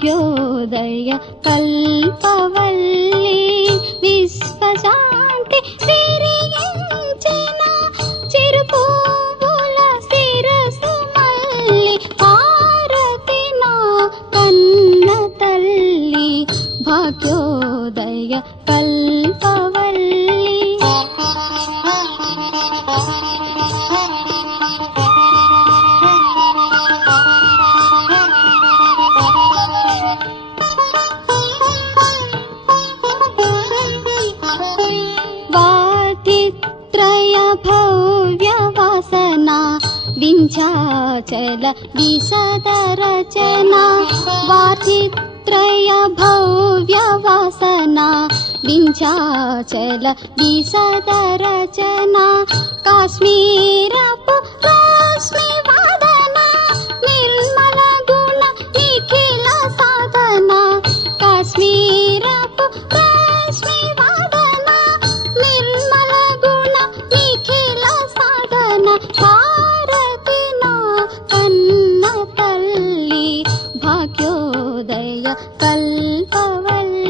భాగ్యోదయ కల్పవల్లి విశ్వశాంతి విరిగించిన చిరుపువ్వుల శిరసు మల్లి హారతి నా కన్న తల్లి భాగ్యోదయ కల్పవల్లి. వాతిత్రయ భవ్య వాసనా వింధ్యాచల విశద రచనా వాతిత్రయ భవ్య వాసనా వింధ్యాచల విశద రచనా కాశ్మీరపు రశ్మి వదన నిర్మల గుణ నిఖిల సాధన కాశ్మీరపు రశ్మి వదన నిర్మల గుణ నిఖిల సాధన భారతి నా కన్న తల్లి భాగ్యోదయ కల్పవల్లి.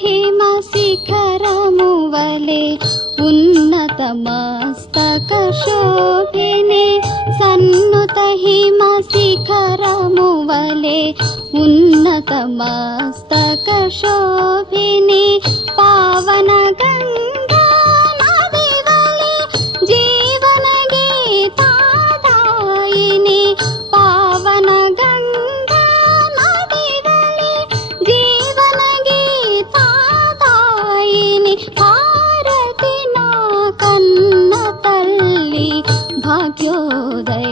హిమ శిఖరము వలె ఉన్నత మస్తక శోభిని సన్నుత హిమ శిఖరము వలె ఉన్నత మస్తక శోభిని పావన గంగా నది వలె జీవన గీతాదాయిని పావన గంగా నది వలె జీవన గీతాదాయిని భారతి నా కన్న తల్లి భాగ్యోదయ